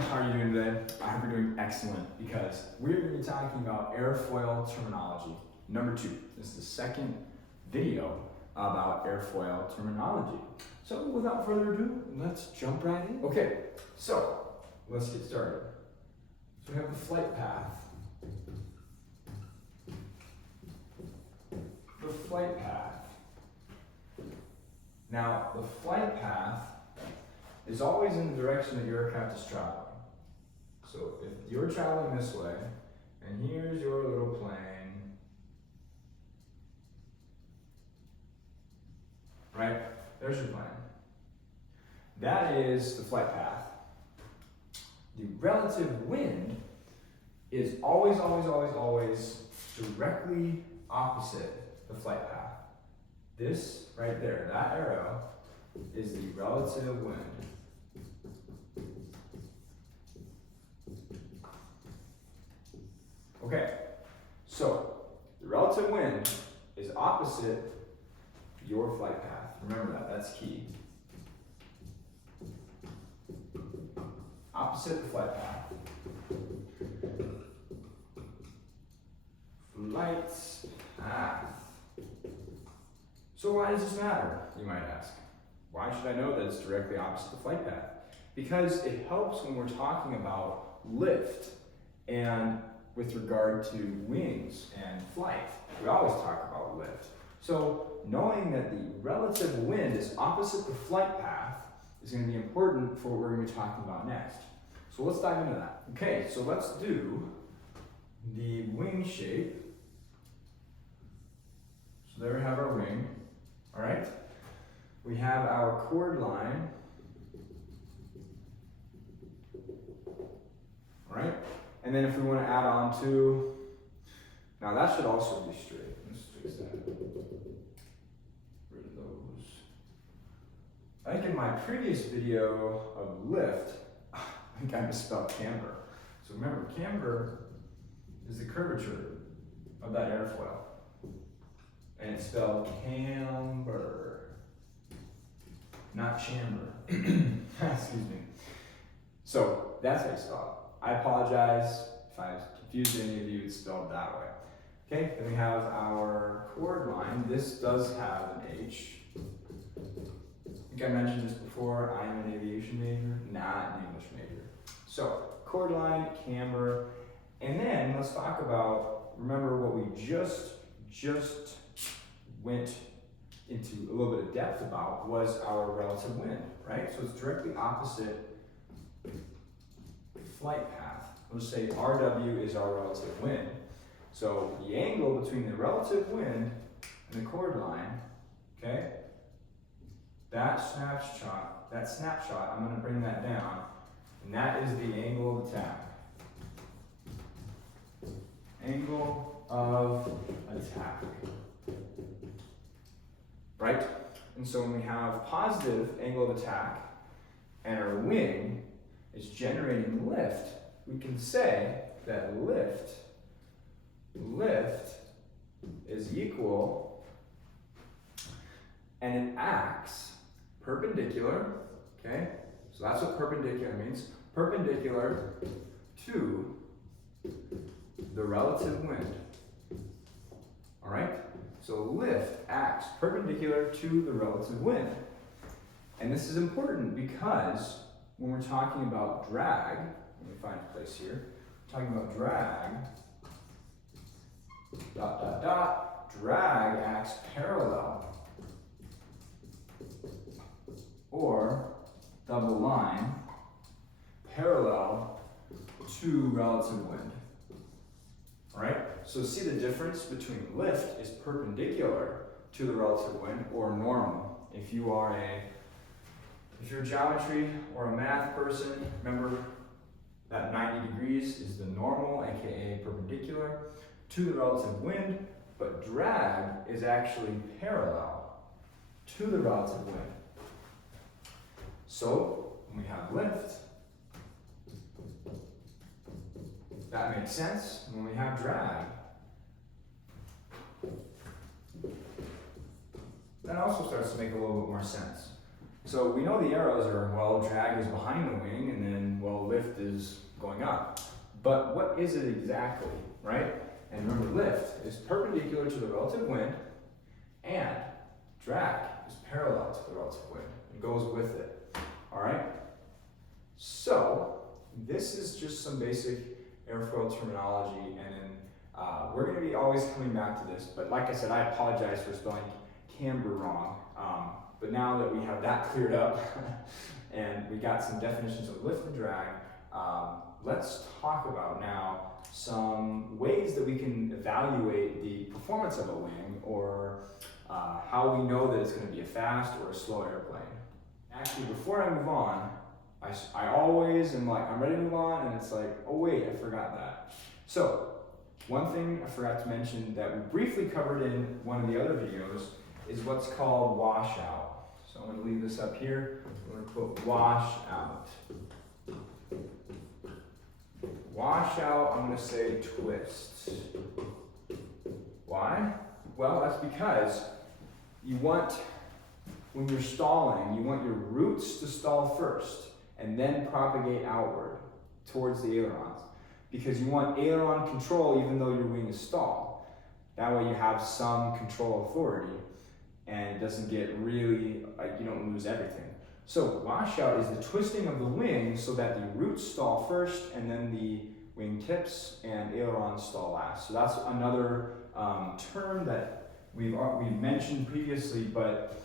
how are you doing today? I hope you're doing excellent because we're going to be talking about airfoil terminology. Number 2, this is the second video about airfoil terminology. So without further ado, let's jump right in. Okay, so let's get started. So we have the flight path. The flight path. Now, the flight path is always in the direction that your aircraft is traveling. So if you're traveling this way, and here's your little plane, right? There's your plane. That is the flight path. The relative wind is always directly opposite the flight path. This right there, that arrow, is the relative wind. Okay, so the relative wind is opposite your flight path. Remember that, that's key. Opposite the flight path. Flight path. So why does this matter, you might ask? Why should I know that it's directly opposite the flight path? Because it helps when we're talking about lift and with regard to wings and flight. We always talk about lift. So knowing that the relative wind is opposite the flight path is going to be important for what we're going to be talking about next. So let's dive into that. Okay, so let's do the wing shape. So there we have our wing. All right. We have our chord line. All right. And then if we want to add on to, now that should also be straight. Let's fix that. Rid of those. I think in my previous video of lift, I think I misspelled camber. So remember, camber is the curvature of that airfoil. And it's spelled camber, not chamber. Excuse me. So that's how you spell it. I apologize if I confused any of you, it's spelled that way. Okay, then we have our chord line. This does have an H. I think I mentioned this before. I am an aviation major, not an English major. So chord line, camber, and then let's talk about, remember what we just went into a little bit of depth about was our relative wind, right? So it's directly opposite flight path. We'll just say RW is our relative wind. So the angle between the relative wind and the chord line, okay, that snapshot, I'm going to bring that down, and that is the angle of attack. Angle of attack. Right? And so when we have positive angle of attack and our wing is generating lift, we can say that lift is equal, and it acts perpendicular, okay? So that's what perpendicular means. Perpendicular to the relative wind. All right? So lift acts perpendicular to the relative wind. And this is important because when we're talking about drag, let me find a place here, we're talking about drag, drag acts parallel, or double line, parallel to relative wind. All right, so see the difference between lift is perpendicular to the relative wind or normal. If you're a geometry or a math person, remember that 90 degrees is the normal, aka perpendicular, to the relative wind, but drag is actually parallel to the relative wind. So when we have lift, that makes sense. When we have drag, that also starts to make a little bit more sense. So we know the arrows are, well, drag is behind the wing, and then and well, lift is going up. But what is it exactly, right? And remember, lift is perpendicular to the relative wind, and drag is parallel to the relative wind. It goes with it, all right? So this is just some basic airfoil terminology, and then we're going to be always coming back to this. But like I said, I apologize for spelling camber wrong. But now that we have that cleared up and we got some definitions of lift and drag, let's talk about now some ways that we can evaluate the performance of a wing, or how we know that it's going to be a fast or a slow airplane. Actually, before I move on, I always am like, I'm ready to move on, and it's like, oh wait, I forgot that. So, one thing I forgot to mention that we briefly covered in one of the other videos is what's called washout. So I'm going to leave this up here. I'm going to put washout. Washout, I'm going to say twist. Why? Well, that's because you want, when you're stalling, you want your roots to stall first and then propagate outward towards the ailerons. Because you want aileron control even though your wing is stalled. That way you have some control authority and it doesn't get really, like, you don't lose everything. So washout is the twisting of the wing so that the roots stall first and then the wing tips and ailerons stall last. So that's another term that we've mentioned previously, but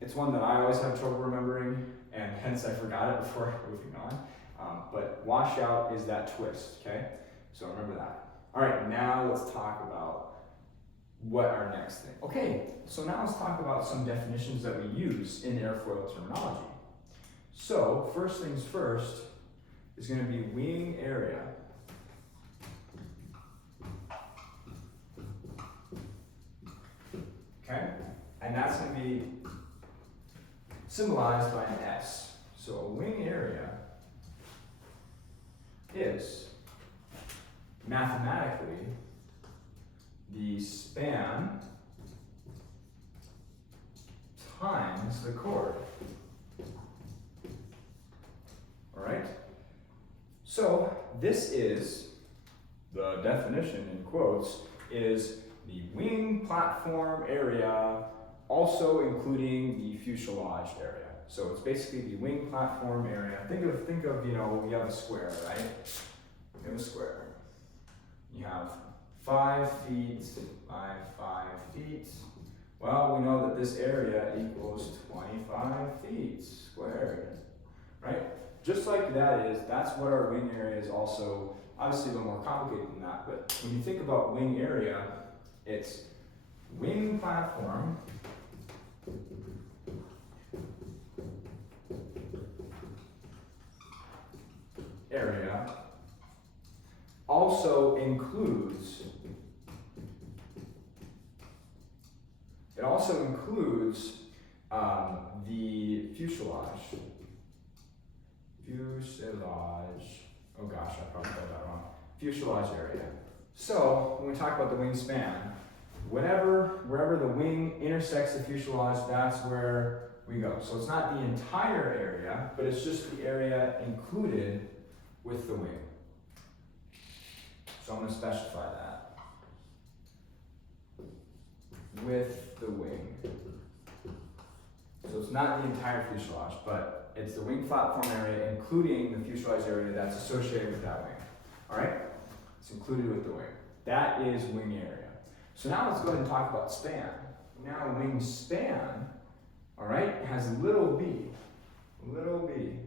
it's one that I always have trouble remembering, and hence I forgot it before moving on. But washout is that twist, okay? So remember that. All right, now let's talk about what our next thing. Okay, so now let's talk about some definitions that we use in airfoil terminology. So first things first is going to be wing area. Okay, and that's going to be symbolized by an S. So a wing area is mathematically the span times the chord. All right? So this is, the definition in quotes, is the wing platform area, also including the fuselage area. So it's basically the wing platform area. Think of, you know, you have a square, right? You have a square. You have 5 feet by 5 feet. Well, we know that this area equals 25 feet squared, right? Just like that's what our wing area is also. Obviously a little more complicated than that, but when you think about wing area, it's wing platform area also includes, the fuselage. Oh gosh, I probably spelled that wrong. Fuselage area. So when we talk about the wingspan, wherever the wing intersects the fuselage, that's where we go. So it's not the entire area, but it's just the area included with the wing. So I'm going to specify that. With the wing. So it's not the entire fuselage, but it's the wing platform area, including the fuselage area that's associated with that wing. All right? It's included with the wing. That is wing area. So now let's go ahead and talk about span. Now wing span, all right, has little b. Little b.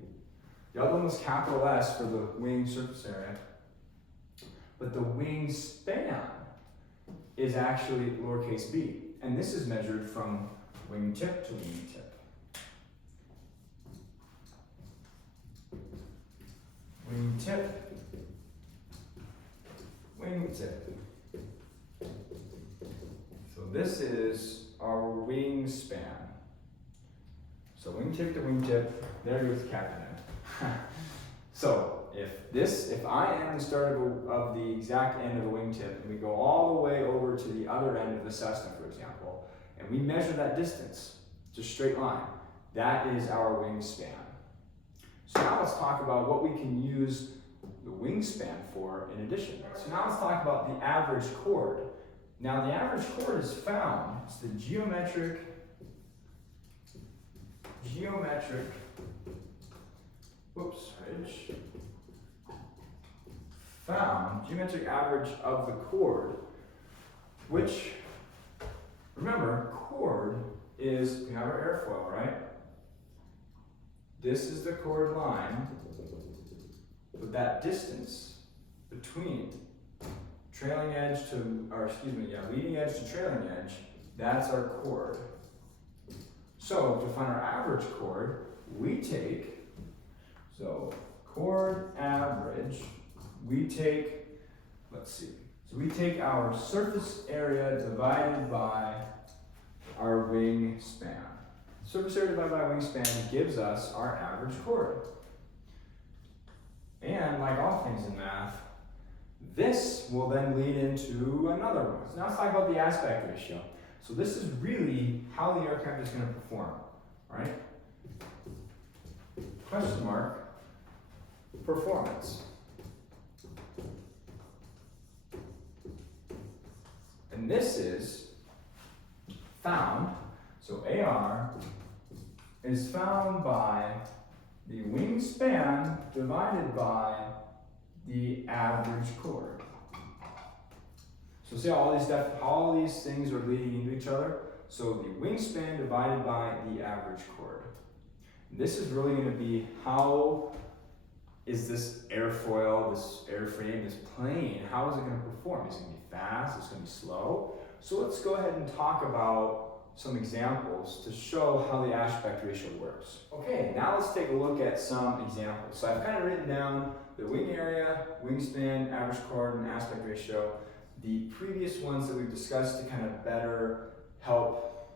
The other one was capital S for the wing surface area. But the wing span is actually lowercase b. And this is measured from wingtip to wingtip. Wingtip, wingtip. So this is our wingspan. So wingtip to wingtip, there goes the captain end. So if I am the start of the exact end of the wingtip, and we go all the way over to the other end of the Cessna, for example, and we measure that distance, just straight line, that is our wingspan. So now let's talk about what we can use the wingspan for in addition. So now let's talk about the average chord. Now the average chord is found, it's the geometric average of the chord, which, remember, chord is, we have our airfoil, right? This is the chord line, but that distance between trailing edge to, or excuse me, yeah, leading edge to trailing edge, that's our chord. So to find our average chord, we take, so chord average, we take, let's see, so we take our surface area divided by our wingspan. Surface area divided by wingspan gives us our average chord. And like all things in math, this will then lead into another one. So now let's talk about the aspect ratio. So this is really how the aircraft is going to perform, right? Question mark, performance. And this is found, so AR is found by the wingspan divided by the average chord. So see how all these things are leading into each other? So the wingspan divided by the average chord. This is really going to be how is this airfoil, this airframe, this plane, how is it going to perform? Is it going to be fast? Is it going to be slow? So let's go ahead and talk about some examples to show how the aspect ratio works. Okay, now let's take a look at some examples. So I've kind of written down the wing area, wingspan, average chord, and aspect ratio. The previous ones that we've discussed to kind of better help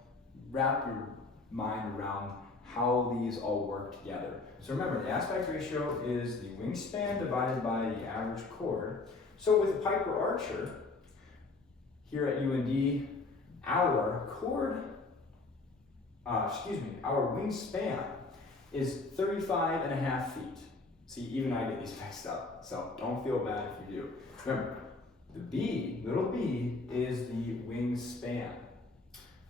wrap your mind around how these all work together. So remember, the aspect ratio is the wingspan divided by the average chord. So with Piper Archer, here at UND, our chord, our wingspan is 35.5 feet. See, even I get these mixed up, so don't feel bad if you do. Remember, the B, little b, is the wingspan.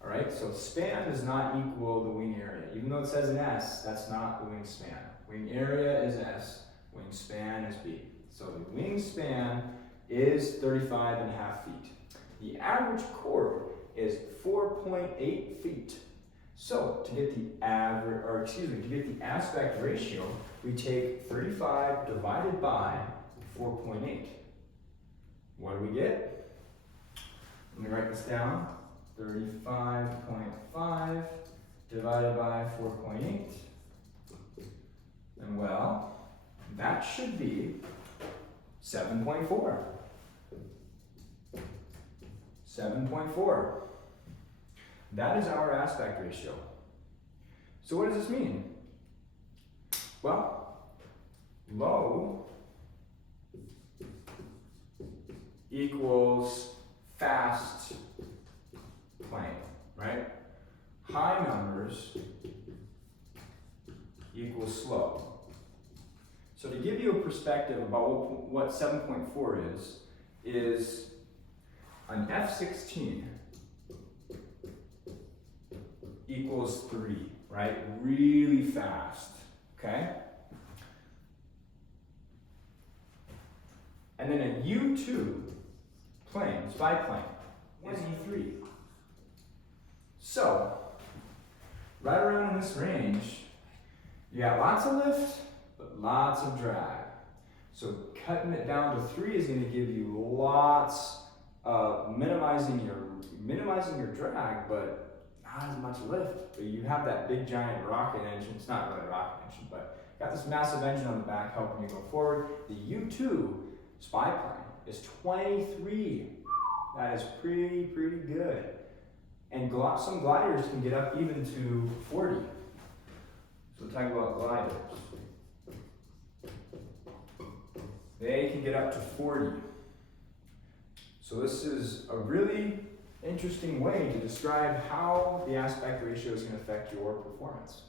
All right, so span does not equal the wing area. Even though it says an S, that's not the wingspan. Wing area is S, wingspan is B. So the wingspan is 35.5 feet. The average chord is 4.8 feet. So to get the to get the aspect ratio, we take 35 divided by 4.8. What do we get? Let me write this down. 35.5 divided by 4.8. And well, that should be 7.4. 7.4. That is our aspect ratio. So what does this mean? Well, low equals fast plane, right? High numbers equals slow. So to give you a perspective about what 7.4 is an F-16 equals 3, right? Really fast, okay? And then a U-2 plane, spy plane, is E3. So, right around in this range, you got lots of lift, but lots of drag. So cutting it down to 3 is going to give you lots of minimizing your drag, but not as much lift. But you have that big giant rocket engine. It's not really a rocket engine, but you got this massive engine on the back helping you go forward. The U-2 spy plane is 23. That is pretty good. And some gliders can get up even to 40. So we'll talk about gliders. They can get up to 40. So this is a really interesting way to describe how the aspect ratio is going to affect your performance.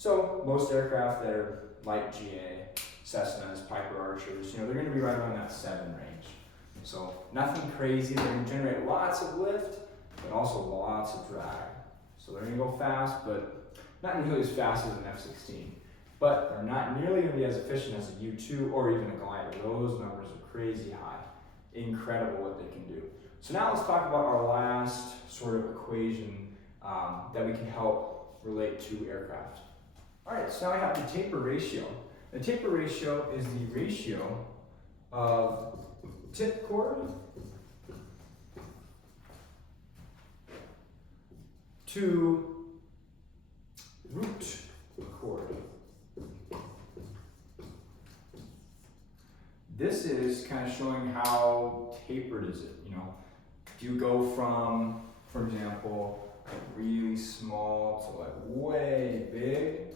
So most aircraft that are light GA, Cessnas, Piper Archers, they're going to be right around that 7 range. So nothing crazy. They're going to generate lots of lift, but also lots of drag. So they're going to go fast, but not nearly as fast as an F-16. But they're not nearly going to be as efficient as a U-2 or even a glider. Those numbers are crazy high. Incredible what they can do. So now let's talk about our last sort of equation that we can help relate to aircraft. All right, so now we have the taper ratio. The taper ratio is the ratio of tip chord to root chord. This is kind of showing how tapered is it, Do you go from, for example, like really small to like way big,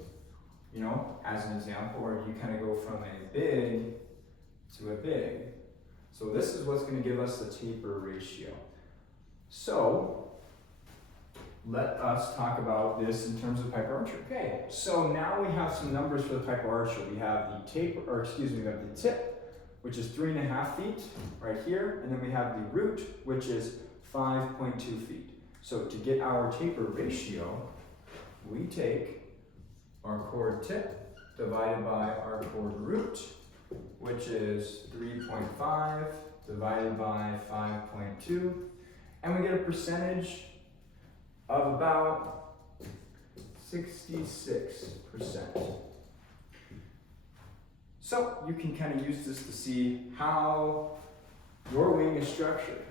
as an example, or do you kind of go from a big to a big? So this is what's going to give us the taper ratio. So let us talk about this in terms of Piper Archer. Okay, so now we have some numbers for the Piper Archer. We have the we have the tip, which is 3.5 feet right here, and then we have the root, which is 5.2 feet. So to get our taper ratio, we take our chord tip divided by our chord root, which is 3.5 divided by 5.2, and we get a percentage of about 66%. So you can kind of use this to see how your wing is structured.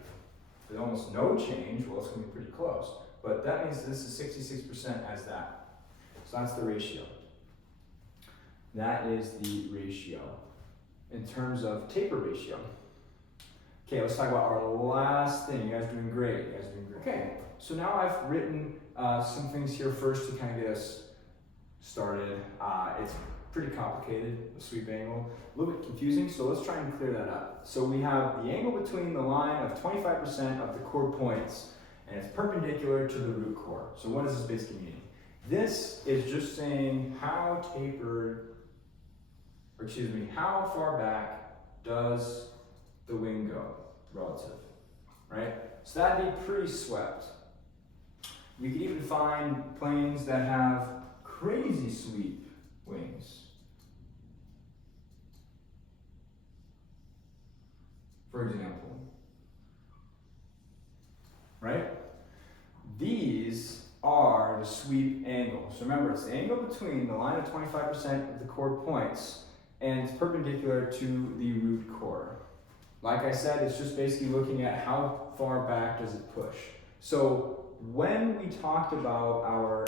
There's almost no change, well, it's going to be pretty close, but that means this is 66% as that. So that's the ratio. That is the ratio in terms of taper ratio. Okay, let's talk about our last thing. You guys are doing great. Okay, so now I've written some things here first to kind of get us started. It's pretty complicated, the sweep angle, a little bit confusing, so let's try and clear that up. So we have the angle between the line of 25% of the chord points, and it's perpendicular to the root core. So what does this basically mean? This is just saying how far back does the wing go relative, right? So that'd be pretty swept. We could even find planes that have crazy sweep wings. For example, right? These are the sweep angle. So remember, it's the angle between the line of 25% of the chord points and it's perpendicular to the root core. Like I said, it's just basically looking at how far back does it push. So when we talked about our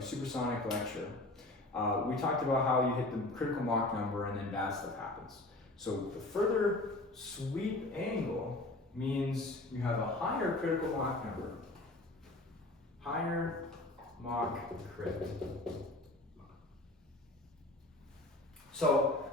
supersonic lecture, we talked about how you hit the critical Mach number and then bad stuff happens. So the further sweep angle means you have a higher critical Mach number. Higher Mach crit. So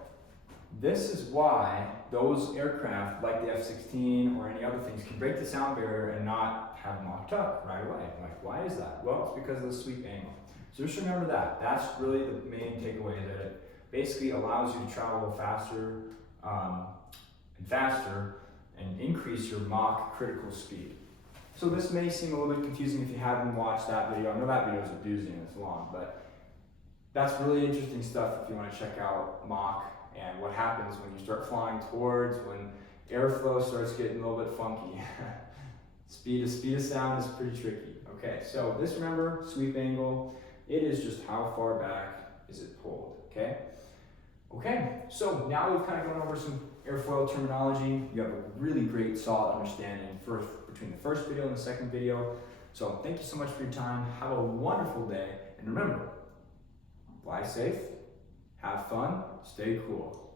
this is why those aircraft, like the F-16 or any other things, can break the sound barrier and not have Mach tuck right away. Like, why is that? Well, it's because of the sweep angle. So just remember that. That's really the main takeaway, that it basically allows you to travel faster and increase your Mach critical speed. So this may seem a little bit confusing if you haven't watched that video. I know that video is a doozy and it's long, but that's really interesting stuff if you want to check out Mach and what happens when you start flying towards, when airflow starts getting a little bit funky. Speed of sound is pretty tricky. Okay, so this, remember, sweep angle, it is just how far back is it pulled, okay? Okay, so now we've kind of gone over some airfoil terminology. You have a really great, solid understanding between the first video and the second video. So thank you so much for your time. Have a wonderful day. And remember, fly safe, have fun, stay cool.